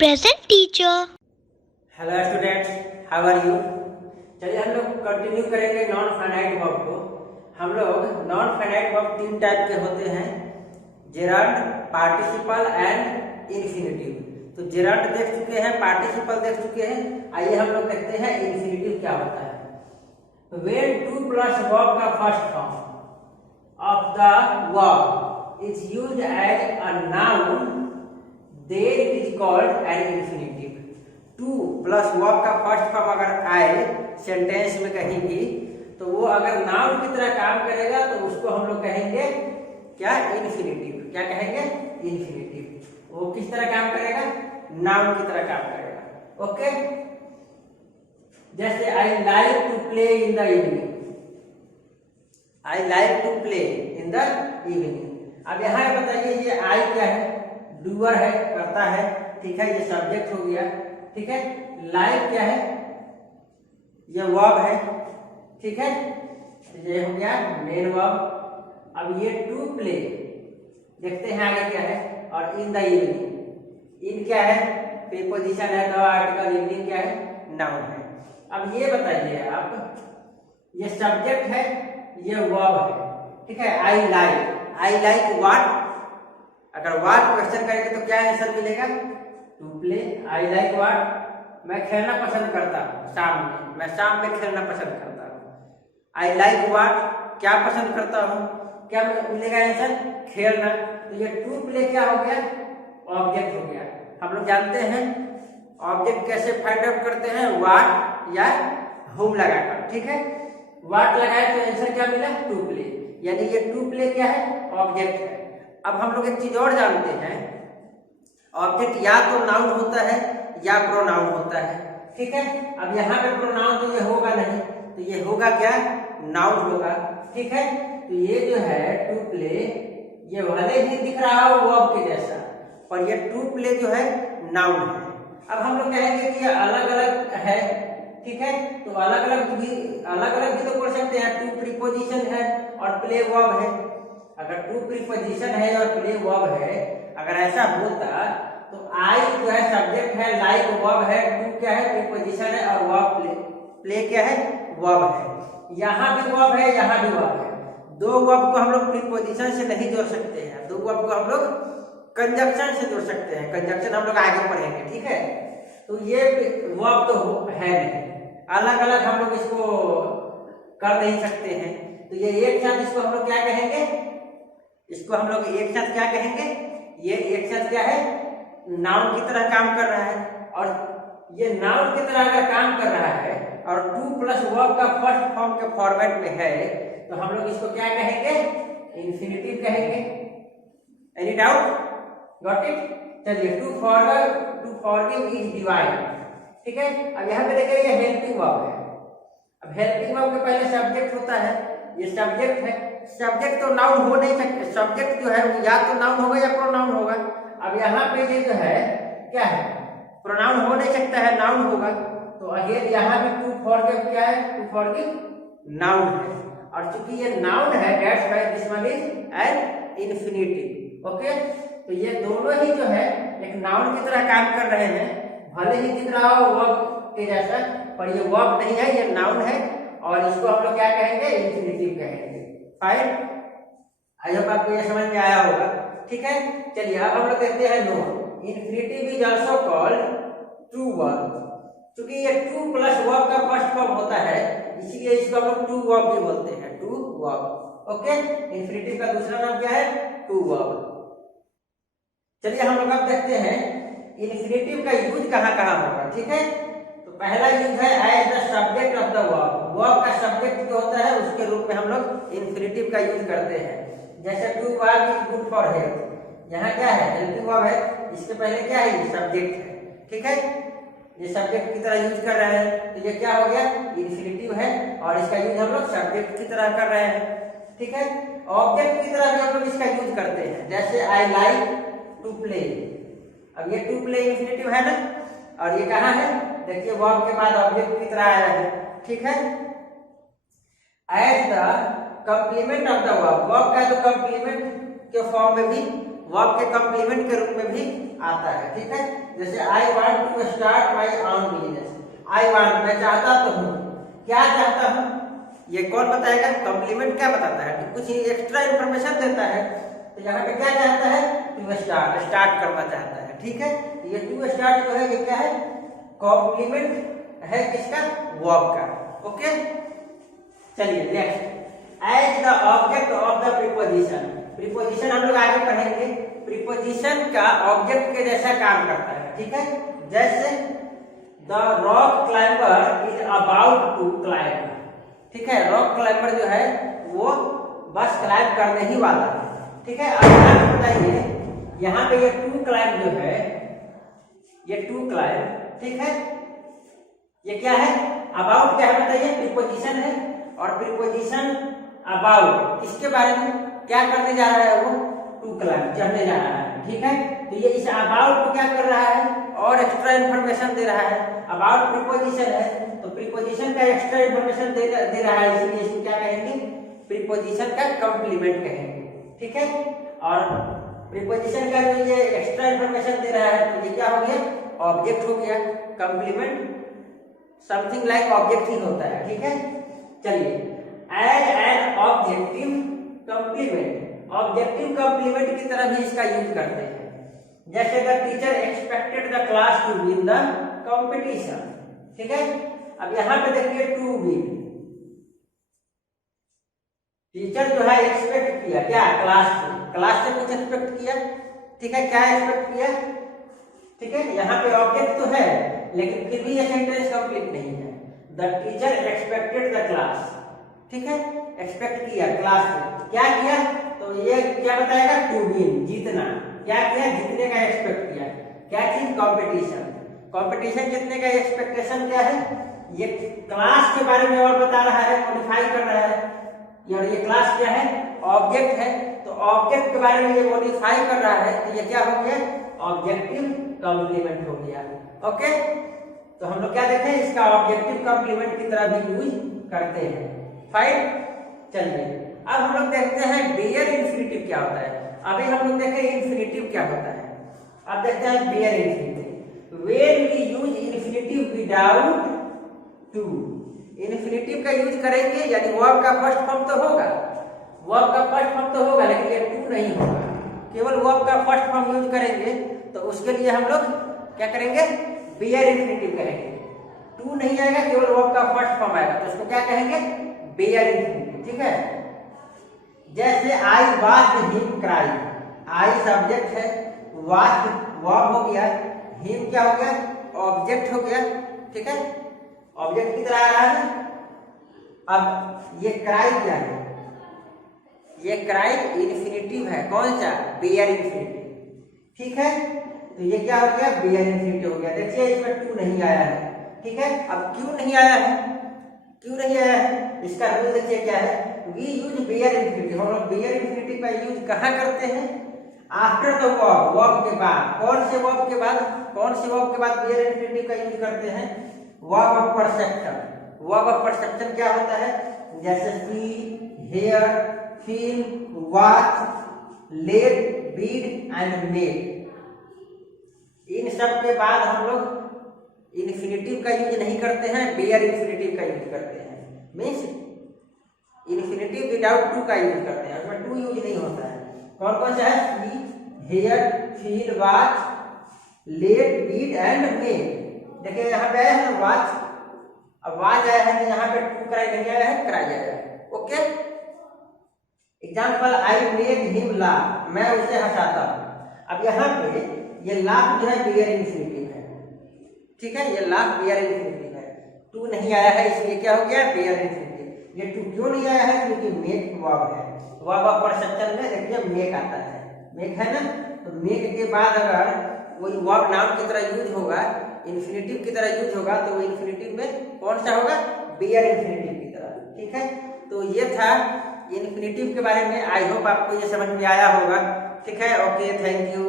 Present teacher. Hello students, how are you. चलिए हम लोग कंटिन्यू करेंगे नॉन फाइनाइट वर्ब को। हम लोग नॉन फाइनाइट वर्ब तीन टाइप के होते हैं, जेरांड, पार्टिसिपल एंड इन्फिनिटिव। तो जेरांड देख चुके हैं, पार्टिसिपल देख चुके हैं। आइए हम लोग देखते हैं इन्फिनिटिव क्या होता है। व्हेन टू प्लस वर्ब का first form of the verb is used as a noun, then it is called an infinitive. To plus verb का फर्स्ट फॉर्म अगर आए सेंटेंस में कहीं भी, तो वो अगर नाउन की तरह काम करेगा तो उसको हम लोग कहेंगे क्या, इन्फिनिटिव। क्या कहेंगे, इन्फिनिटिव। वो किस तरह काम करेगा, नाउन की तरह काम करेगा। ओके, जैसे I like to play in the evening, I like to play in the evening. अब यहाँ बताइए ये आई क्या है, डूअर है, करता है, ठीक है, ये सब्जेक्ट हो गया, ठीक है। लाइक क्या है, ये वर्ब है, ठीक है, ये हो गया मेन वर्ब। अब ये टू प्ले देखते हैं आगे क्या है, और इन द इवनिंग, इन क्या है, प्रीपोजिशन है, द आर्टिकल, इवनिंग क्या है, नाउन है। अब ये बताइए आप, ये सब्जेक्ट है, ये वर्ब है, ठीक है। आई लाइक व्हाट, अगर व्हाट क्वेश्चन करेंगे तो क्या आंसर मिलेगा, to play. I like what, मैं खेलना पसंद करता हूँ शाम में, मैं शाम में खेलना पसंद करता हूँ। आई लाइक व्हाट, क्या पसंद करता हूँ, क्या मिलेगा आंसर, खेलना। तो ये टू प्ले क्या हो गया, ऑब्जेक्ट हो गया। हम लोग जानते हैं ऑब्जेक्ट कैसे फाइंड आउट करते हैं, व्हाट या होम लगाकर, ठीक है। व्हाट लगाए तो आंसर क्या मिला, टू प्ले, यानी ये टू प्ले क्या है, ऑब्जेक्ट है। अब हम लोग एक चीज और जानते हैं, ऑब्जेक्ट या तो नाउन होता है या प्रोनाउन होता है, ठीक है। अब यहाँ पे प्रोनाउन तो ये होगा नहीं, तो ये होगा क्या, नाउन होगा, ठीक है। तो ये जो है टू प्ले, ये भले ही दिख रहा हो वर्ब के जैसा, पर ये टू प्ले जो है नाउन है। अब हम लोग कहेंगे कि ये अलग अलग है, ठीक है, तो अलग अलग भी तो बोल सकते हैं। टू प्रीपोजिशन है और प्ले वर्ब है। अगर टू प्रीपोजिशन है और प्ले वर्ब है, अगर ऐसा होता तो आई जो है सब्जेक्ट है, लाइक वर्ब है, टू क्या है, प्रीपोजिशन है, और वर्ब प्ले क्या है, वर्ब है। यहाँ भी वर्ब है, यहाँ भी वर्ब है। दो वर्ब को हम लोग प्रीपोजिशन से नहीं जोड़ सकते हैं, दो वर्ब को हम लोग कंजक्शन से जोड़ सकते हैं। कंजक्शन हम लोग आगे पढ़ेंगे, ठीक है। तो ये वर्ब तो है नहीं, अलग अलग हम लोग इसको कर नहीं सकते हैं। तो ये एक साथ इसको हम लोग क्या कहेंगे, इसको हम लोग एक साथ क्या कहेंगे, ये एक साथ क्या है, नाउन की तरह काम कर रहा है। और ये नाउन की तरह अगर काम कर रहा है और टू प्लस वर्ब का फर्स्ट फॉर्म के फॉर्मेट में है, तो हम लोग इसको क्या कहेंगे, इन्फिनिटिव कहेंगे। Any doubt, got it. चलिए, टू फॉरगिव इज डिवाइन, ठीक है। अब यहाँ पे देखिए ये हेल्पिंग वर्ब है। अब हेल्पिंग वर्ब के पहले सब्जेक्ट होता है, ये सब्जेक्ट है। सब्जेक्ट तो नाउन हो नहीं सकते, सब्जेक्ट जो है या तो नाउन होगा या प्रोनाउन होगा। अब यहाँ पे ये जो है क्या है, प्रोनाउन हो नहीं सकता है, नाउन होगा। तो अगेन यहाँ भी टू फॉरगिव क्या है, टू फॉरगिव नाउन है, और चूंकि ये नाउन है, that's why this one is an infinitive. Okay, तो ये दोनों ही जो है एक नाउन की तरह काम कर रहे हैं। भले ही दिख रहा हो वर्ब के जैसा, पर ये वर्ब नहीं है, ये नाउन है, और इसको हम लोग क्या कहेंगे, इन्फिनिटिव कहेंगे। फाइन, आई होप आपको ये समझ में आया होगा, ठीक है। चलिए अब हम लोग देखते हैं no. Infinitive is also called true verb. क्योंकि ये टू प्लस वर्ब का फर्स्ट फॉर्म होता है, इसीलिए इसको हम लोग ट्रू वर्ब भी बोलते हैं, ट्रू वर्ब। ओके, इन्फिनिटिव का दूसरा नाम क्या है, ट्रू वर्ब। चलिए हम लोग अब देखते हैं इन्फिनिटिव का यूज कहाँ कहाँ होगा, ठीक है। तो पहला यूज है as the subject of the verb. Verb का सब्जेक्ट जो होता है उसके रूप में हम लोग इन्फिनिटिव का यूज करते हैं। जैसे to verb is good for health, यहाँ क्या है, हेल्पिंग वर्ब है, इसके पहले क्या है, ये सब्जेक्ट है, ठीक है। ये सब्जेक्ट की तरह यूज कर रहे हैं, तो ये क्या हो गया, इन्फिनिटिव है, और इसका यूज हम लोग सब्जेक्ट की तरह कर रहे हैं, ठीक है। ऑब्जेक्ट की तरह भी हम लोग इसका यूज करते हैं, जैसे आई लाइक टू प्ले। अब ये टू प्ले इन्फिनिटिव है ना, और ये कहाँ है, देखिए वर्ब के बाद ऑब्जेक्ट की तरह आया है, ठीक है। As the complement of the verb, verb का जो कंप्लीमेंट के फॉर्म में भी वर्ब के कॉम्प्लीमेंट के रूप में भी आता है, ठीक है। जैसे I want to start my own business, I want मैं चाहता तो हूँ, क्या चाहता हूँ, ये कौन बताएगा, कॉम्प्लीमेंट क्या बताता है, तो कुछ एक्स्ट्रा इन्फॉर्मेशन देता है। तो यहाँ पे क्या चाहता है, टू स्टार्ट, स्टार्ट करना चाहता है, ठीक है। ये टू स्टार्ट जो है ये क्या है, कॉम्प्लीमेंट है किसका, वर्ब का, ओके। चलिए next, as the object of the preposition, preposition हम लोग आगे पढ़ेंगे, प्रीपोजिशन का ऑब्जेक्ट के जैसा काम करता है, ठीक है। जैसे the rock climber is about to climb, ठीक है, रॉक क्लाइंबर जो है वो बस क्लाइंब करने ही वाला है, ठीक है। अब आप बताइए यहाँ पे ये टू क्लाइंब जो है, ये टू क्लाइंब, ठीक है, ये क्या है, अबाउट क्या है बताइए, प्रीपोजिशन है, और प्रीपोजिशन अबाउट किसके बारे में क्या करने जा रहा है, वो टू क्लाइंब चढ़ने जा रहा है, ठीक है। तो ये इस अबाउट को क्या कर रहा है, और एक्स्ट्रा इन्फॉर्मेशन दे रहा है। अबाउट प्रीपोजिशन है तो प्रीपोजिशन का एक्स्ट्रा इन्फॉर्मेशन दे रहा है, इसलिए इसको क्या कहेंगे, प्रीपोजिशन का कॉम्प्लीमेंट कहेंगे, ठीक है। और प्रीपोजिशन का जो ये एक्स्ट्रा इन्फॉर्मेशन दे रहा है तो ये क्या हो गया, ऑब्जेक्ट हो गया, कॉम्प्लीमेंट समथिंग लाइक ऑब्जेक्ट ही होता है, ठीक है। चलिए, as an objective complement, objective complement की तरह भी इसका यूज करते हैं। जैसे the teacher expected the class to win the competition, ठीक है। अब यहाँ पे देखिए टू विन, टीचर जो है एक्सपेक्ट किया क्या, क्लास से कुछ एक्सपेक्ट किया, ठीक है, क्या एक्सपेक्ट किया, ठीक है। यहाँ पे ऑब्जेक्ट तो है लेकिन फिर भी ये सेंटेंस कंप्लीट नहीं है। The teacher expected the class, ठीक है, एक्सपेक्ट किया क्लास से, क्या किया, तो ये क्या बताएगा, टू विन, जीतना, क्या किया, जीतने का एक्सपेक्ट किया, क्या चीज, कंपटीशन, कंपटीशन जीतने का एक्सपेक्टेशन क्या है, ये क्लास के बारे में और बता रहा है, मॉडिफाई कर रहा है, और ये क्लास क्या है, ऑब्जेक्ट है, तो ऑब्जेक्ट के बारे में ये मॉडिफाई कर रहा है, तो ये क्या हो गया, ऑब्जेक्टिव कॉम्प्लीमेंट हो गया, ओके। तो हम लोग क्या देखें, इसका ऑब्जेक्टिव कॉम्प्लीमेंट की तरह भी यूज करते हैं, फाइन। चलिए अब हम लोग देखते हैं बेयर इंफिनिटिव क्या होता है। अभी हम लोग देखें इन्फिनिटिव क्या होता है, अब देखते हैं bare infinitive. When we use infinitive without to, infinitive का यूज करेंगे यानी वर्ब का फर्स्ट फॉर्म तो होगा, वर्ब का फर्स्ट फॉर्म तो होगा लेकिन ये टू नहीं होगा, केवल वर्ब का फर्स्ट फॉर्म यूज करेंगे, तो उसके लिए हम लोग क्या करेंगे, बेयर इंफिनिटिव करेंगे। टू नहीं आएगा, केवल वर्ब का फर्स्ट फॉर्म आएगा, तो उसको क्या कहेंगे, बेयर इंफिनिटिव, ठीक है। जैसे I watched him cry, I subject है, वाच्ड वर्ब हो गया, हिम क्या हो गया, ऑब्जेक्ट हो गया, ठीक है, ऑब्जेक्ट की तरह आ रहा है। अब ये क्राई क्या है, ये क्राई इन्फिनिटिव है, कौन सा, बेयर इंफिनिटिव, ठीक है। तो ये क्या हो गया, बेयर इंफिनिटिव हो गया। देखिए इसमें टू नहीं आया है, ठीक है। अब क्यों नहीं आया है, क्यों नहीं आया है, इसका रूल देखिए क्या है, वी यूज बेयर इंफिनिटिव, हम लोग बेयर इंफिनिटिव का यूज कहाँ करते हैं, आफ्टर द वर्ब, वर्ब के बाद, कौन से वर्ब के बाद, कौन से वर्ब के बाद बेयर इंफिनिटिव का यूज करते हैं, verb of perception. Verb of perception क्या होता है, जैसे see, hear, feel, watch, let, bid and made, इन सब के बाद हम लोग इन्फिनिटिव का यूज नहीं करते हैं, बेयर इंफिनिटिव का यूज करते हैं, मीन्स इन्फिनिटिव विदाउट टू का यूज करते हैं, उसमें टू यूज नहीं होता है। कौन कौन सा है, see, hear, feel, watch, let, bid and made. देखिए यहाँ पे आया है ना वॉच, अब वॉच आया है तो यहाँ पे टू क्राई नहीं आया है, क्राई आया है, okay. Example, I made him laugh, मैं उसे हंसाता हूँ। अब यहाँ पे ये लाफ जो है बेयर इंफिनिटिव है, ठीक है, ये लाफ बेयर इंफिनिटिव है, टू नहीं आया है इसलिए क्या हो गया, बेयर इंफिनिटिव। ये टू क्यों नहीं आया है, क्योंकि मेक वर्ब है, वर्ब ऑफ परसेप्शन में देखिए मेक आता है, मेक है ना, तो मेक के बाद अगर कोई वर्ब नाउन की तरह यूज होगा, इन्फिनिटिव की तरह यूज होगा, तो वो इन्फिनिटिव में कौन सा होगा, बेयर इन्फिनिटिव की तरह, ठीक है। तो ये था इन्फिनिटिव के बारे में, आई होप आपको ये समझ में आया होगा, ठीक है, ओके, थैंक यू।